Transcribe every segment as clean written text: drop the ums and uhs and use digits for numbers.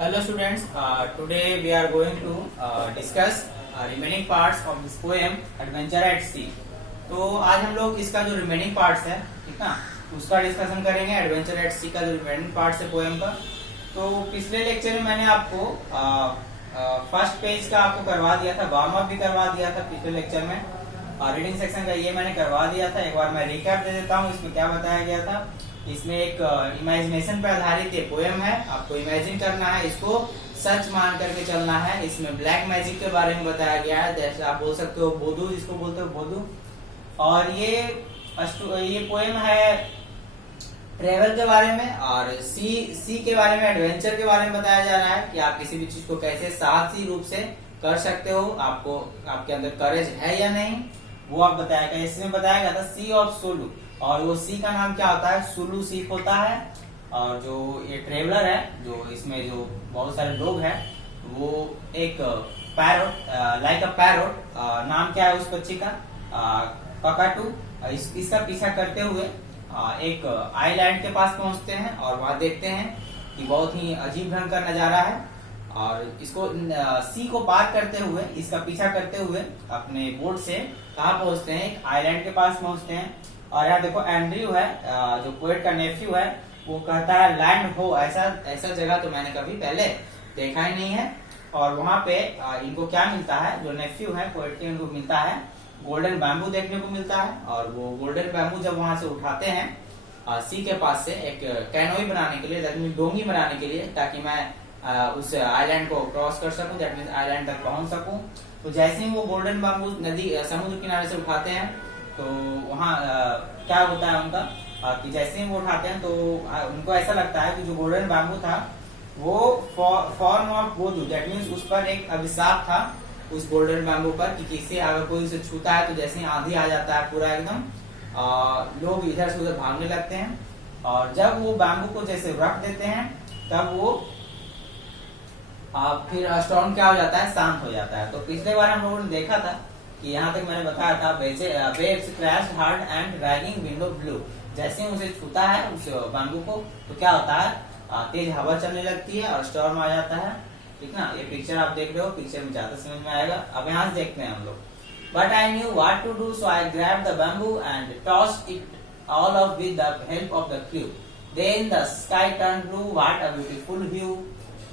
Hello students, today we are going to discuss remaining parts of this poem Adventure at Sea। तो आज हम लोग इसका जो रिमेनिंग पार्ट्स है, ठीक ना, उसका डिस्कशन करेंगे। एडवेंचर एट सी का जो रिमेनिंग पार्ट्स है पोएम का। तो पिछले लेक्चर में मैंने आपको फर्स्ट पेज का आपको करवा दिया था, वार्म अप भी करवा दिया था पिछले लेक्चर में। रीडिंग सेक्शन का ये मैंने करवा दिया था। एक बार मैं रिकैप दे देता हूँ इसमें क्या बताया गया था। इसमें एक इमेजिनेशन पे आधारित ये पोएम है। आपको इमेजिन करना है, इसको सच मान करके चलना है। इसमें ब्लैक मैजिक के बारे में बताया गया है, जैसे आप बोल सकते हो वोडू, जिसको बोलते हो वोडू। और ये पोएम है ट्रेवल के बारे में, और सी के बारे में, एडवेंचर के बारे में बताया जा रहा है कि आप किसी भी चीज को कैसे साहसी रूप से कर सकते हो, आपको आपके अंदर करेज है या नहीं, वो आप बताया गया। इसमें बताया गया था सी ऑफ सोलू, और वो सी का नाम क्या होता है, सुलू सीप होता है। और जो ये ट्रेवलर है, जो इसमें जो बहुत सारे लोग हैं, वो एक पैरोट, लाइक अ पैरोट, नाम क्या है उस पक्षी का, ककाटू। इसका पीछा करते हुए एक आइलैंड के पास पहुंचते हैं, और वहां देखते हैं कि बहुत ही अजीब ढंग का नजारा है। और इसको सी को पार करते हुए, इसका पीछा करते हुए अपने बोट से कहाँ पहुंचते हैं, एक आइलैंड के पास पहुंचते हैं। और यहाँ देखो एंड्रयू है, जो पोएट का नेफ्यू है, वो कहता है लैंड हो, ऐसा जगह तो मैंने कभी पहले देखा ही नहीं है। और वहां पे इनको क्या मिलता है, जो नेफ्यू है पोएट के, इनको मिलता है गोल्डन बैम्बू देखने को मिलता है। और वो गोल्डन बैम्बू जब वहां से उठाते हैं सी के पास से, एक कैनोई बनाने के लिए, दैट मीन डोंगी बनाने के लिए, ताकि मैं उस आइलैंड को क्रॉस कर सकूं, दैट मीन आइलैंड तक पहुंच सकूं। तो जैसे ही वो गोल्डन बैम्बू नदी समुद्र किनारे से उठाते हैं, तो वहाँ क्या होता है उनका, कि जैसे ही वो उठाते हैं तो उनको ऐसा लगता है कि जो गोल्डन बैम्बू था वो फॉर्म ऑफ वोडू, दैट मीन्स उस पर एक अभिशाप था उस गोल्डन बैम्बू पर, कि किसी अगर कोई उसे छूता है तो जैसे ही आंधी आ जाता है पूरा एकदम, लोग इधर से उधर भागने लगते हैं। और जब वो बैम्बू को जैसे रख देते हैं, तब वो फिर स्टॉर्म क्या हो जाता है, शांत हो जाता है। तो पिछले बार हम लोगों ने देखा था कि यहाँ तक मैंने बताया था, waves crash hard and dragging window blue. जैसे ही उसे छूता है उस बैम्बू को, तो क्या होता है, तेज हवा चलने लगती है और स्टॉर्म आ जाता है, ठीक ना। ये पिक्चर आप देख रहे हो, पिक्चर में ज्यादा समझ में आएगा। अब यहाँ से देखते हैं हम लोग। But I knew what to do, so I grab the bamboo and tossed it all off with the help of the crew. Then the sky turn blue, what a beautiful view,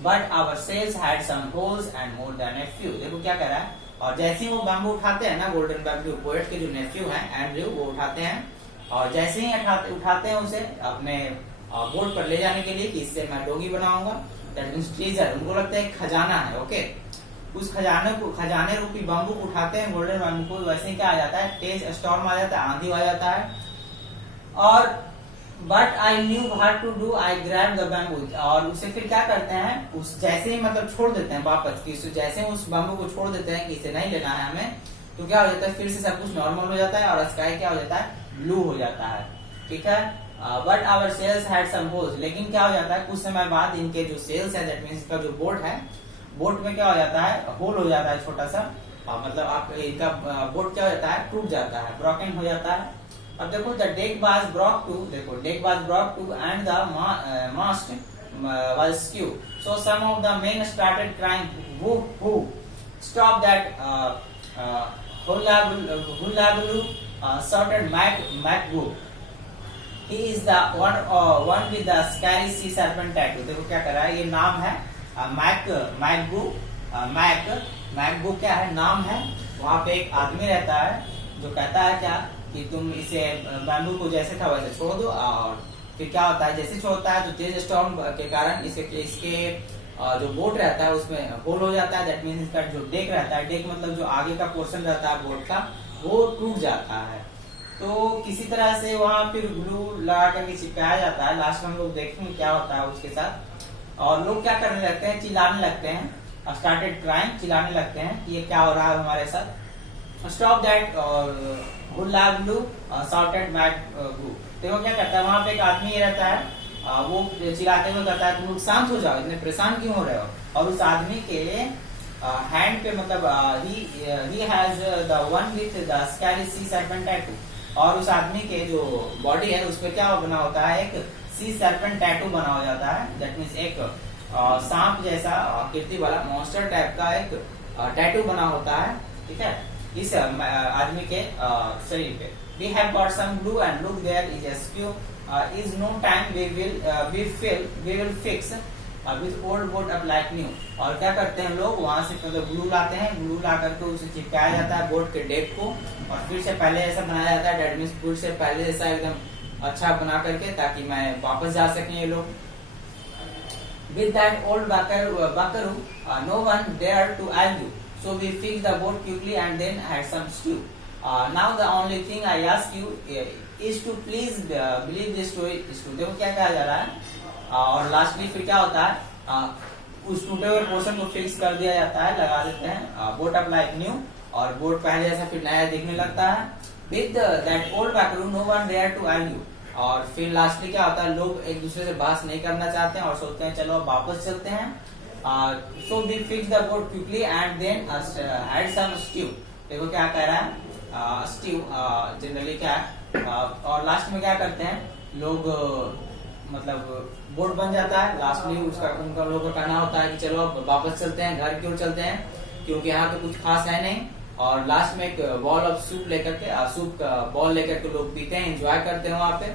but our sails had some holes and more than a few. देखो क्या कर रहा है। और जैसे ही वो bamboo उठाते हैं ना, गोल्डन बैम्बू, पोएट के जो नेफ्यू हैं एंड्रयू, वो उठाते हैं, और जैसे ही उठाते हैं उसे अपने बोट पर ले जाने के लिए, कि इससे मैं डोगी बनाऊंगा, दैट मींस ट्रेजर। उनको लगता है खजाना है, ओके। उस खजाने रूपी बैम्बू को उठाते हैं, गोल्डन बैम्बू को। वैसे ही क्या आ जाता है, तेज स्टॉर्म आ जाता है, आंधी आ जाता है। और but I knew what to do, I grab the bamboo. और उसे फिर क्या करते हैं, उस जैसे ही मतलब छोड़ देते हैं वापस, कि जैसे ही उस बैम्बू को छोड़ देते हैं कि इसे नहीं लेना है हमें, तो क्या हो जाता है, फिर से सब कुछ नॉर्मल हो जाता है, और स्काई क्या हो जाता है, ब्लू हो जाता है, ठीक है। But our sails had some holes, लेकिन क्या हो जाता है, कुछ समय बाद इनके जो सेल्स है, दैट मींस इसका जो बोट है, बोट में क्या हो जाता है, होल हो जाता है छोटा सा। मतलब आप इनका बोट क्या हो जाता है, टूट जाता है, ब्रोकन हो जाता है। अब देखो the deck was broke two, देखो deck was broke two and the mast was skew, so some of the men started crying who stop that hullabaloo, shouted MacBoo, he is the one with the scary sea serpent tattoo। देखो क्या कर रहा है, ये नाम है मैकबू क्या है, नाम है। वहां पे एक आदमी रहता है जो कहता है क्या, कि तुम इसे बैम्बू को जैसे था वैसे छोड़ दो। और फिर क्या होता है, जैसे छोड़ता है तो तेज स्टॉर्म के कारण इसके जो बोट रहता है उसमें होल हो जाता है, दैट मींस इसका जो डेक रहता है, डेक मतलब जो आगे का पोर्शन रहता है बोट का, वो टूट जाता है। तो किसी तरह से वहां फिर ग्लू लगा करके चिपकाया जाता है। लास्ट में हम लोग देखेंगे क्या होता है उसके साथ। और लोग क्या करने लगते हैं, चिल्लाने लगते हैं, स्टार्टेड क्राइम, चिल्लाने लगते हैं कि ये क्या हो रहा है हमारे साथ। Stop that hullabaloo, shouted MacBoo. देखो क्या करता है, वहां पे एक आदमी ये रहता है, वो चिल्लाते हुए कहता है तुम लोग शांत हो जाओ, इतने परेशान क्यों हो रहे हो। और उस आदमी के हैंड पे मतलब ही has the one with the scary sea serpent tattoo. और उस आदमी के जो बॉडी है उस पे क्या बना होता है, एक सी सर्पेंट टैटू बना हो जाता है, दैट मींस एक सांप जैसा आकृति वाला मॉन्स्टर टाइप का एक टैटू बना होता है, ठीक है, इस आदमी के शरीर पे। We have got some glue and look there is SQ. Is no time we will fix with old boat up like new. और क्या करते हैं लोग, वहां से मतलब ग्लू लाते हैं, ग्लू ला करके उसे चिपकाया जाता है बोट के डेक को, और फिर से पहले ऐसा बनाया जाता है, डेट मीन्स फिर से पहले जैसा एकदम अच्छा बना करके, ताकि मैं वापस जा सके ये लोग। With that old buckaroo, no one dared to argue, so we fixed the boat quickly and then had some stew. Now the only thing I ask you is to please believe this story. देखो क्या कहा जा रहा है, और lastly फिर क्या होता है, उस टूटे हुए पोर्शन को फिक्स कर दिया जाता है, लगा देते हैं बोट अप लाइक न्यू, और बोट पहले जैसा फिर नया दिखने लगता है। With that old buckaroo, no one dared to argue. और फिर लास्टली क्या होता है, लोग एक दूसरे से बहस नहीं करना चाहते हैं और सोचते हैं चलो अब वापस चलते हैं। So we fixed the boat quickly and then had some stew. देखो क्या कह रहा है, स्टीव जनरली क्या है, और लास्ट में क्या करते हैं लोग, मतलब बोट बन जाता है, लास्टली उसका उनका लोगों का कहना होता है कि चलो अब वापस चलते हैं, घर की ओर चलते हैं, क्योंकि यहाँ तो कुछ खास है नहीं। और लास्ट में एक बॉल ऑफ सूप लेकर के, सूप का बॉल लेकर के लोग पीते हैं, एंजॉय करते हैं वहाँ पे,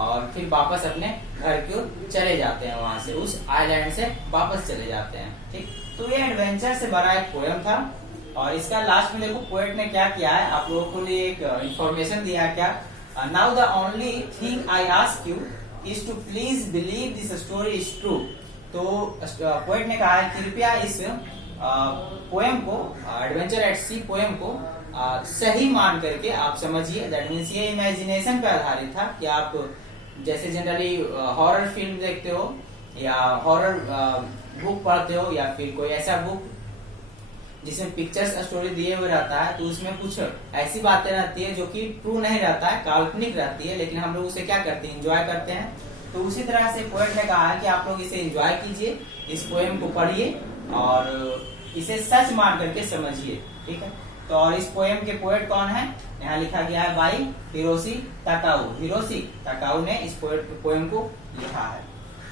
और फिर वापस अपने घर की ओर चले जाते हैं, वहां से उस आइलैंड से वापस चले जाते हैं। ठीक, तो ये एडवेंचर से भरा एक पोयम था, और इसका लास्ट में देखो पोएट ने क्या किया है, आप लोगों को लिए एक इंफॉर्मेशन दिया है क्या, now the only thing I ask you is to please believe this story is true. तो पोएट ने कहा है कृपया इस पोएम को, एडवेंचर एट सी पोएम को सही मान करके आप समझिए। दैट मीन्स ये इमेजिनेशन पे आधारित था कि आप जैसे जनरली हॉरर फिल्म देखते हो या हॉरर बुक पढ़ते हो, या फिर कोई ऐसा बुक जिसमें पिक्चर्स स्टोरी दिए हुए रहता है, तो उसमें कुछ ऐसी बातें रहती है जो कि ट्रू नहीं रहता है, काल्पनिक रहती है, लेकिन हम लोग उसे क्या करते हैं, एंजॉय करते हैं। तो उसी तरह से पोएट ने कहा है कि आप लोग इसे एंजॉय कीजिए, इस पोएम को पढ़िए और इसे सच मान करके समझिए। ठीक है, तो और इस पोएम के पोएट कौन है, यहाँ लिखा गया है बाई हिरोशी ताकाउ। हिरोशी ताकाउ ने इस पोएम को लिखा है।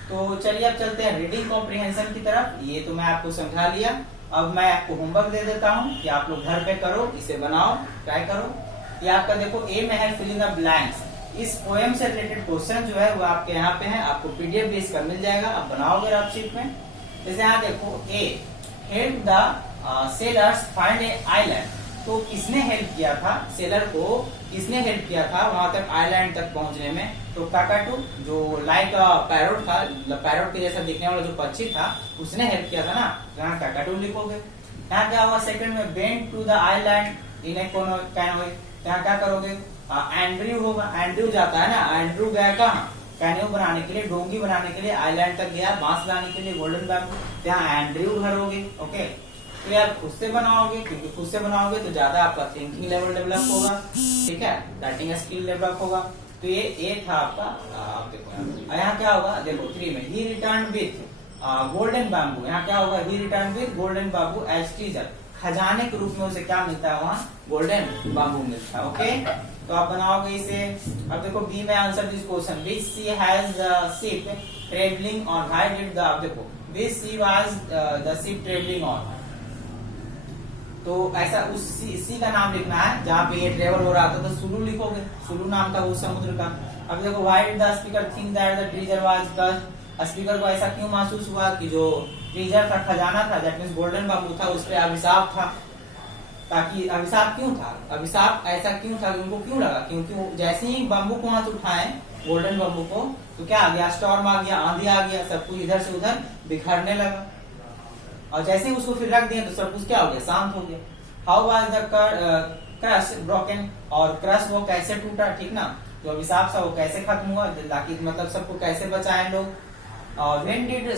तो चलिए अब चलते हैं रीडिंग कॉम्प्रिहेंशन की तरफ। ये तो मैं आपको समझा लिया, अब मैं आपको होमवर्क दे देता हूँ कि आप लोग घर पे करो, इसे बनाओ, ट्राई करो। ये आपका देखो ए में है फिल इन द ब्लैंक्स। इस पोएम से रिलेटेड क्वेश्चन जो है वो आपके यहाँ पे है, आपको पीडीएफ भी इसका मिल जाएगा, आप बनाओगे रफशीट में। जैसे यहाँ देखो A, help the sailors find a island. तो किसने हेल्प किया था, सेलर को किसने हेल्प किया था वहां तक आइलैंड तक पहुंचने में, तो काकाटू जो लाइक पैरोट था, पैरोट के जैसा दिखने वाला जो पक्षी था उसने हेल्प किया था ना, यहाँ काकाटू लिखोगे। यहाँ क्या होगा सेकंड में, went to the island in a canoe, यहाँ क्या करोगे, एंड्रयू होगा, एंड्रयू जाता है ना, एंड्रयू गया कहाँ, कैनो बनाने के लिए, डोंगी बनाने के लिए आइलैंड तक गया, बांस लाने के लिए, गोल्डन बैम्बू, यहाँ एंड्रयू भरोगे। ओके, तो यार खुद से बनाओगे, क्योंकि खुद से बनाओगे तो ज्यादा आपका थिंकिंग लेवल डेवलप होगा, ठीक है, राइटिंग स्किल डेवलप होगा। तो ये ए था आपका, आप देखो यहाँ क्या होगा, देखो 3 में he return with golden bamboo, यहाँ क्या होगा, he return with golden bamboo as treasure, खजाने के रूप में उसे क्या मिलता है वहाँ, गोल्डन बैम्बू मिलता है। ओके, तो आप बनाओगे इसे। अब देखो बी में answer this question, which sea has ship travelling on, hi did the, आप देखो which sea was the ship travelling on, तो ऐसा उस सी का नाम लिखना है जहाँ पे ये ट्रेवल हो रहा था, तो सुलू लिखोगे, सुलू नाम था उस समुद्र का। अब देखो why did the speaker think that the treasure was caused, speaker को ऐसा क्यों महसूस हुआ कि जो ट्रेजर था, खजाना था, दैट मींस गोल्डन बाबू था, उस पर अभिशाप था। ताकि अभिशाप क्यों था, अभिशाप ऐसा क्यों था, उनको क्यों लगा, क्योंकि जैसे ही बाम्बू को हाथ उठाए गोल्डन बाम्बू को, तो क्या आ गया, स्टॉर्म आ गया, आंधी आ गया, सब कुछ इधर से उधर बिखरने लगा, और जैसे ही उसको फिर रख दिया तो सब कुछ क्या हो गया, शांत हो गया। How was the crush broken, और क्रश वो कैसे टूटा, ठीक ना, जो अभिशाप था वो कैसे खत्म हुआ, ताकि मतलब सबको कैसे बचाए लोग। When did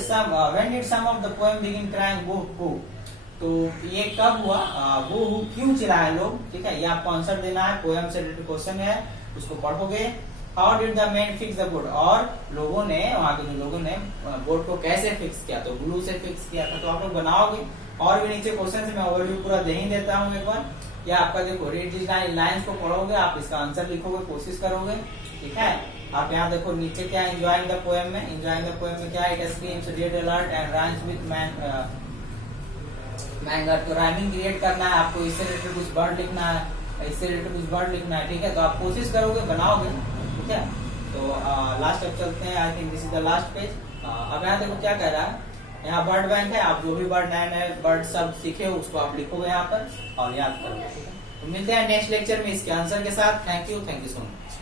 some of the poem begin crying वो हु, तो ये कब हुआ, वो हु क्यों चिल्लाए लोग, ठीक है, ये आपको आंसर देना है, पोएम से रिलेटेड क्वेश्चन है, उसको पढ़ोगे। How did the man fix the boat, और लोगों ने, वहां के जो लोगों ने बोट को कैसे फिक्स किया, तो ग्लू से फिक्स किया था। तो आप लोग बनाओगे, और भी नीचे क्वेश्चन से मैं ओवरव्यू पूरा दे ही देता हूँ एक बार। या आपका देखो रीड दिस लाइंस को पढ़ोगे, आप इसका आंसर लिखोगे, कोशिश करोगे, ठीक है। आप यहाँ देखो नीचे क्या एंजॉयिंग द पोएम में, एंजॉयिंग द पोएम में क्या है, it screams red alert and rhymes with manger. तो राइमिंग क्रिएट करना है आपको, इससे रिलेटेड कुछ वर्ड लिखना है, इससे रिलेटेड कुछ वर्ड लिखना है, ठीक है। तो आप कोशिश करोगे, बनाओगे, ठीक है। तो लास्ट तक चलते हैं, I think this is the last page. अब यहाँ देखो क्या कह रहा है, यहाँ वर्ड बैंक है, आप जो भी वर्ड नए नए वर्ड सब सीखे हो उसको आप लिखोगे यहाँ पर और याद करोगे, ठीक है। तो मिलते हैं नेक्स्ट लेक्चर में इसके आंसर के साथ। Thank you so much.